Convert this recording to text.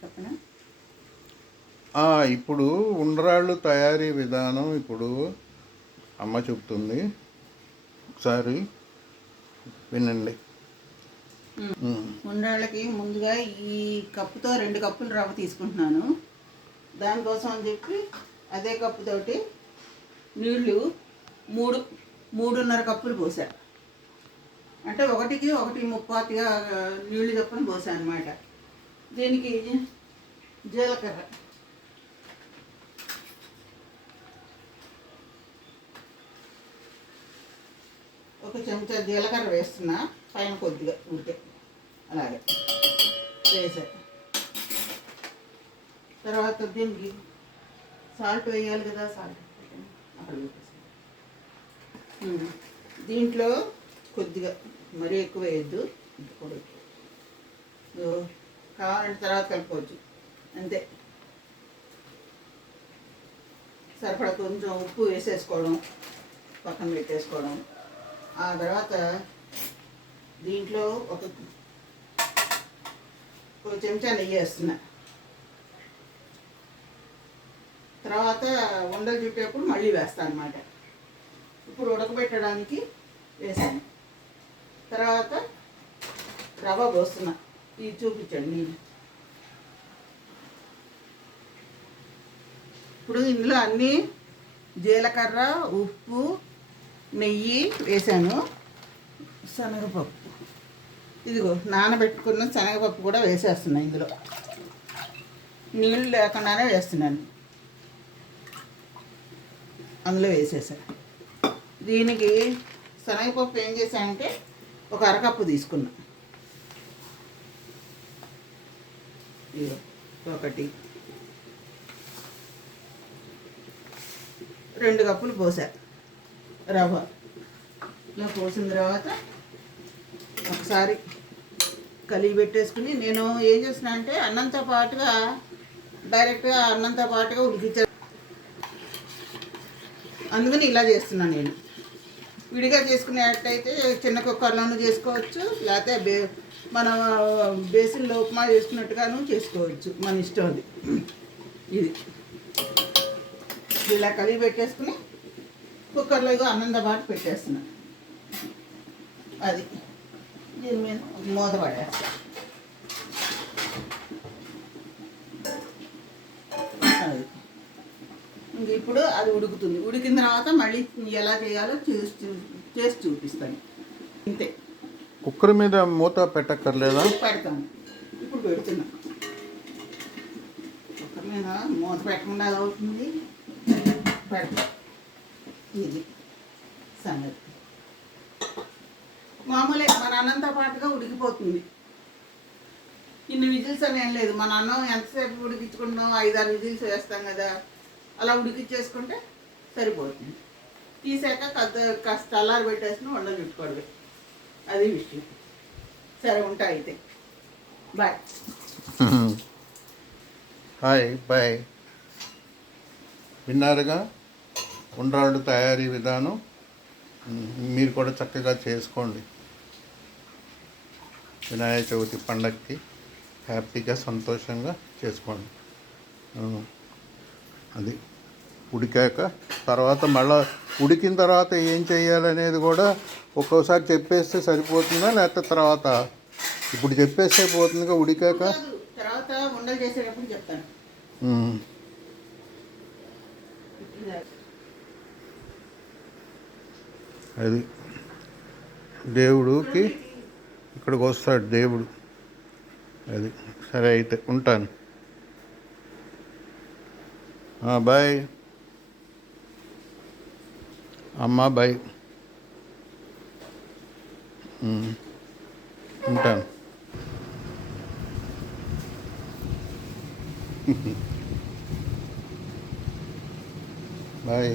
చెప్పనా? ఇప్పుడు ఉండ్రాళ్ళు తయారీ విధానం ఇప్పుడు అమ్మ చెప్తుంది ఒకసారి వినండి. ఉండ్రాళ్ళకి ముందుగా ఈ కప్పుతో రెండు కప్పులు రవ్వ తీసుకుంటున్నాను. దానికోసం అని చెప్పి అదే కప్పుతోటి నీళ్ళు మూడు మూడున్నర కప్పులు పోసా. అంటే ఒకటికి ఒకటి ముప్పాతిగా ఆ, నీళ్ళు చొప్పున పోసా అనమాట దీనికి జీలకర్ర. ఒక చెంచా జీలకర్ర వేస్తున్నా పైన కొద్దిగా ఉంటే అలాగే. వేసా తర్వాత దీనికి సాల్ట్ వేయాలి కదా సాల్ట్ అక్కడ దీంట్లో కొద్దిగా మరీ ఎక్కువ వేయద్దు. కావాలంటే తర్వాత కలుపుకోవచ్చు. అంతే. సరిపడా కొంచెం ఉప్పు వేసేసుకోవడం పక్కన పెట్టేసుకోవడం. ఆ తర్వాత దీంట్లో ఒక ఒక చెంచా నెయ్యి వేస్తున్నా. తర్వాత ఉండలు చుట్టేప్పుడు మళ్ళీ వేస్తాను అనమాట ఇప్పుడు ఉడకబెట్టడానికి వేసాను. తర్వాత రవ్వ పోస్తున్నా. ఇది చూపించండి. ఇప్పుడు ఇందులో అన్నీ జీలకర్ర ఉప్పు నెయ్యి వేసాను శనగపప్పు. ఇదిగో నానబెట్టుకున్న శనగపప్పు కూడా వేసేస్తున్నాను ఇందులో. నీళ్ళు లేకుండానే వేస్తున్నాను. అందులో వేసేసాను దీనికి శనగపప్పు ఏం చేశానంటే ఒక అరకప్పు తీసుకున్నాను ఒకటి. రెండు కప్పులు పోసా. రవ్వ. ఇలా పోసిన తర్వాత ఒకసారి కలిగి పెట్టేసుకుని నేను ఏం చేసినా అంటే అన్నంతో పాటుగా డైరెక్ట్గా అన్నంతో పాటుగా ఉడికించా అందుకని ఇలా చేస్తున్నాను నేను. విడిగా చేసుకునేటైతే చిన్న కుక్కర్లోనూ చేసుకోవచ్చు లేకపోతే బే మనం బేసిన్లో ఉప్మా చేసుకున్నట్టుగాను చేసుకోవచ్చు మన ఇష్టం అది ఇది ఇలా కలిగి పెట్టేసుకుని కుక్కర్లో ఇగో అన్నంతో పాటు పెట్టేస్తున్నాను అది. దీని మీద మూత ఇప్పుడు అది ఉడుకుతుంది. ఉడికిన తర్వాత మళ్ళీ ఎలా చేయాలో చేసి చేసి చూపిస్తాను. ఇంతే. కుక్కర్ మీద మూత పెట్టక్కర్లేదా? పెడతాను. ఇప్పుడు పెడుతున్నా. కుక్కర్ మీద మూత పెట్టకుండా అవుతుంది? పెడతా. ఇది సంగతి. మామూలే మన అన్నంతో పాటుగా ఉడికిపోతుంది. ఇన్ని విజిల్స్ అని ఏం లేదు. మన అన్నం ఎంతసేపు ఉడికించుకుంటాం ఐదారు విజిల్స్ వేస్తాం కదా. అలా ఉడికిచ్చేసుకుంటే సరిపోతుంది. తీసాక కద్ద కాస్త అల్లారు పెట్టేసినా వండలు చుట్టుకోవడమే అది విషయం. సరే ఉంటా అయితే. బాయ్. Hi bye. విన్నారుగా? ఉండ్రాళ్ళు తయారీ విధానం? మీరు కూడా చక్కగా చేసుకోండి. వినాయక చవితి పండగకి హ్యాపీగా సంతోషంగా చేసుకోండి. అది. ఉడికాక తర్వాత మళ్ళా ఉడికిన తర్వాత ఏం చేయాలనేది కూడా ఒక్కోసారి చెప్పేస్తే సరిపోతుందా లేకపోతే తర్వాత? ఇప్పుడు చెప్పేస్తే పోతుందిగా ఉడికాక? తర్వాత ఉండలు చేసేటప్పుడు చెప్తాను. అది. దేవుడికి ఇక్కడికి వస్తాడు దేవుడు. అది. సరే అయితే ఉంటాను. ఆ, బాయ్ అమ్మ బాయ్ ఉమ్. ఉంటాను బాయ్